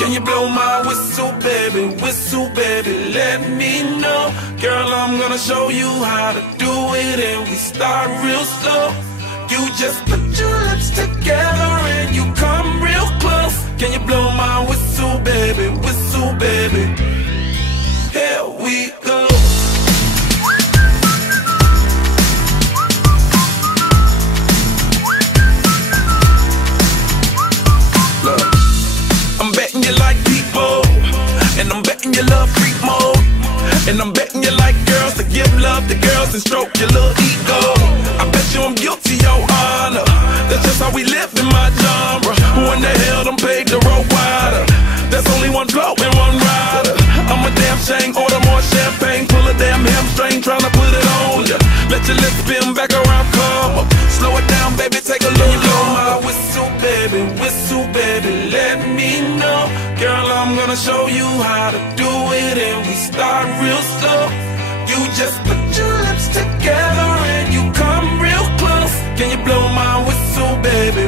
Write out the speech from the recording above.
Can you blow my whistle, baby, let me know. Girl, I'm gonna show you how to do it, and we start real slow. You just put your lips together and you come real close. Can you blow my whistle, baby, here we go. Look, I'm betting you like people, and I'm betting you love freak mode, and I'm betting you like girls to give love to girls and stroke your little ego. I bet you I'm guilty, your honor. That's just how we live in my genre. Who in the hell done paved the road wider? There's only one flow and one rider. I'm a damn shame, order more champagne, pull a damn hamstring, tryna put it on ya. Let your lips spin back around, come up. Slow it down, baby, take a look. Blow my whistle, baby, let me know. Girl, I'm gonna show you how to do it, and we start real slow. You just put your lips together and you come real close. Can you blow my whistle, baby?